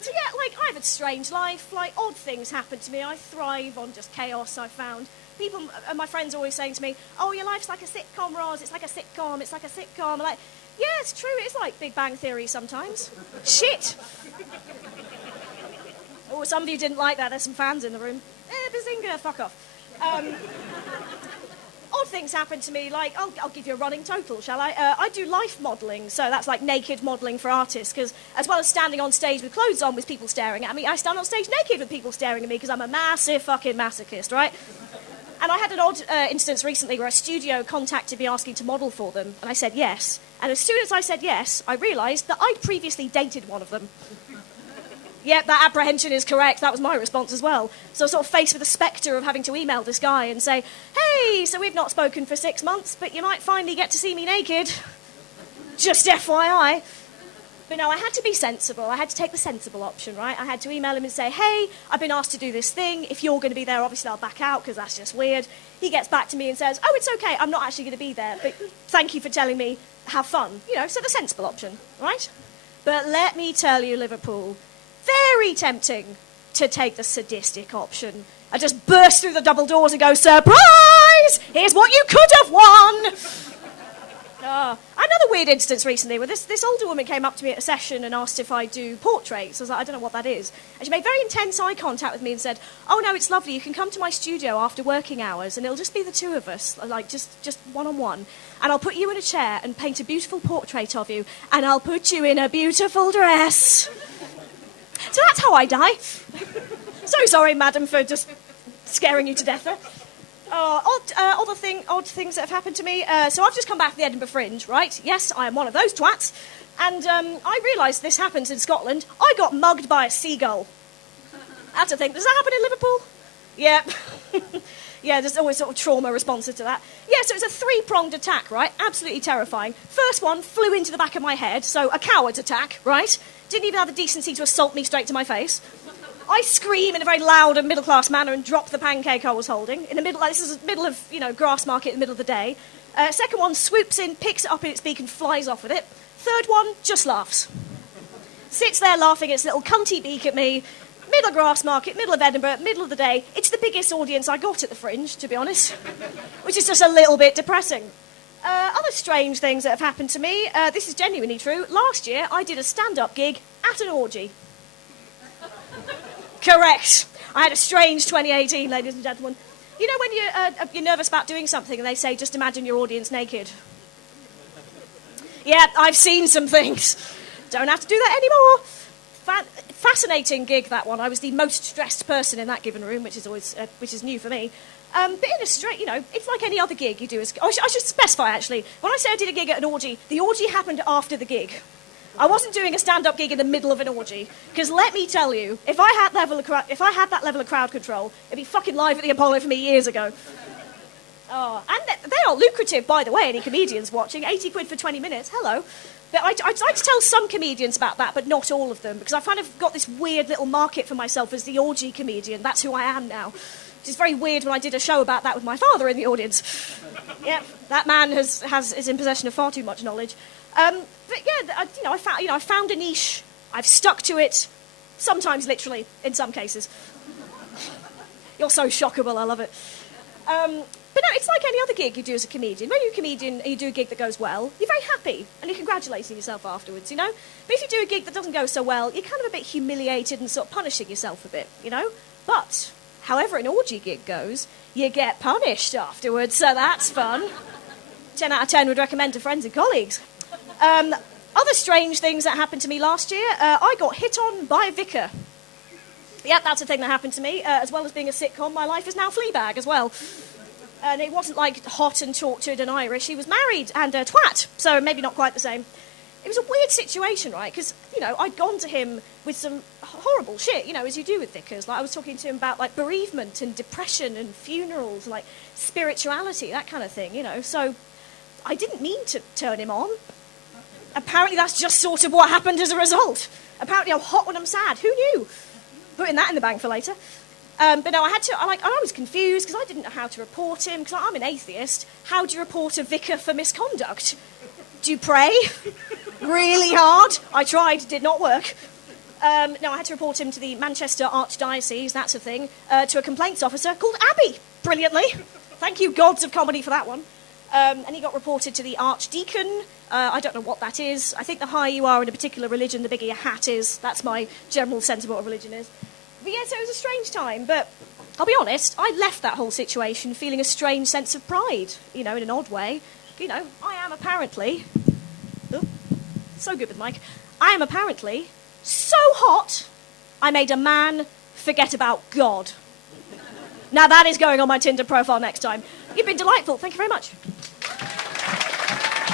So yeah, like, I have a strange life. Like, odd things happen to me. I thrive on just chaos, I found. People, my friends are always saying to me, oh, your life's like a sitcom, Roz. It's like a sitcom. It's like a sitcom. I'm like, yeah, it's true. It's like Big Bang Theory sometimes. Shit. Oh, some of you didn't like that. There's some fans in the room. Ballinger, fuck off. Odd things happen to me, like, I'll give you a running total, shall I? I do life modelling, so that's like naked modelling for artists, because as well as standing on stage with clothes on with people staring at me, I stand on stage naked with people staring at me, because I'm a massive fucking masochist, right? And I had an odd instance recently where a studio contacted me asking to model for them, and I said yes. And as soon as I said yes, I realised that I'd previously dated one of them. Yep, that apprehension is correct. That was my response as well. So I was sort of faced with the spectre of having to email this guy and say, hey, so we've not spoken for 6 months, but you might finally get to see me naked. Just FYI. But no, I had to be sensible. I had to take the sensible option, right? I had to email him and say, hey, I've been asked to do this thing. If you're going to be there, obviously I'll back out, because that's just weird. He gets back to me and says, oh, it's okay, I'm not actually going to be there, but thank you for telling me, have fun. You know, so the sensible option, right? But let me tell you, Liverpool, very tempting to take the sadistic option. I just burst through the double doors and go, surprise! Here's what you could have won! Another weird instance recently where this older woman came up to me at a session and asked if I do portraits. I was like, I don't know what that is. And she made very intense eye contact with me and said, oh, no, it's lovely. You can come to my studio after working hours and it'll just be the two of us, like just one-on-one. And I'll put you in a chair and paint a beautiful portrait of you, and I'll put you in a beautiful dress. So that's how I die. So sorry, madam, for just scaring you to death there. Odd things that have happened to me. So I've just come back from the Edinburgh Fringe, right? Yes, I am one of those twats. And I realised this happens in Scotland. I got mugged by a seagull. That's a thing. Does that happen in Liverpool? Yeah. Yeah, there's always sort of trauma responses to that. Yeah, so it's a three-pronged attack, right? Absolutely terrifying. First one flew into the back of my head, so a coward's attack, right? Didn't even have the decency to assault me straight to my face. I scream in a very loud and middle-class manner and drop the pancake I was holding. In the middle, like, this is the middle of, grass market in the middle of the day. Second one swoops in, picks it up in its beak and flies off with it. Third one just laughs. Sits there laughing its little cunty beak at me. Middle of grass market, middle of Edinburgh, middle of the day. It's the biggest audience I got at the Fringe, to be honest, which is just a little bit depressing. Other strange things that have happened to me, this is genuinely true. Last year, I did a stand-up gig at an orgy. Correct. I had a strange 2018, ladies and gentlemen. You know when you're nervous about doing something and they say, just imagine your audience naked? Yeah, I've seen some things. Don't have to do that anymore. Fascinating gig, that one. I was the most dressed person in that given room, which is new for me. But in a straight, it's like any other gig you do. I should specify, actually. When I say I did a gig at an orgy, the orgy happened after the gig. I wasn't doing a stand-up gig in the middle of an orgy. Because let me tell you, if I had that level of crowd control, it'd be fucking live at the Apollo for me years ago. Oh, and they are lucrative, by the way, any comedians watching. 80 quid for 20 minutes, hello. But I'd like to tell some comedians about that, but not all of them, because I've kind of got this weird little market for myself as the orgy comedian. That's who I am now. Which is very weird when I did a show about that with my father in the audience. Yeah, that man is in possession of far too much knowledge. But yeah, I found a niche. I've stuck to it, sometimes literally, in some cases. You're so shockable, I love it. But no, it's like any other gig you do as a comedian. When you're a comedian and you do a gig that goes well, you're very happy and you're congratulating yourself afterwards, But if you do a gig that doesn't go so well, you're kind of a bit humiliated and sort of punishing yourself a bit, But however an orgy gig goes, you get punished afterwards, so that's fun. 10 out of 10 would recommend to friends and colleagues. Other strange things that happened to me last year, I got hit on by a vicar. Yeah, that's a thing that happened to me. As well as being a sitcom, my life is now Fleabag as well. And it wasn't like hot and tortured and Irish. He was married and a twat, so maybe not quite the same. It was a weird situation, right? Because, I'd gone to him with some horrible shit, as you do with vicars. Like, I was talking to him about, like, bereavement and depression and funerals and, like, spirituality, that kind of thing, So I didn't mean to turn him on. Apparently that's just sort of what happened as a result. Apparently I'm hot when I'm sad. Who knew? Putting that in the bank for later. But no, I was confused because I didn't know how to report him, because I'm an atheist. How do you report a vicar for misconduct? Do you pray? Really hard? I tried, did not work. No, I had to report him to the Manchester Archdiocese, that's a thing, to a complaints officer called Abby, brilliantly. Thank you, gods of comedy, for that one. And he got reported to the Archdeacon. I don't know what that is. I think the higher you are in a particular religion, the bigger your hat is. That's my general sense of what a religion is. But yeah, so it was a strange time, but I'll be honest, I left that whole situation feeling a strange sense of pride, in an odd way. I am apparently... Oh, so good with Mike. I am apparently so hot, I made a man forget about God. Now that is going on my Tinder profile next time. You've been delightful. Thank you very much.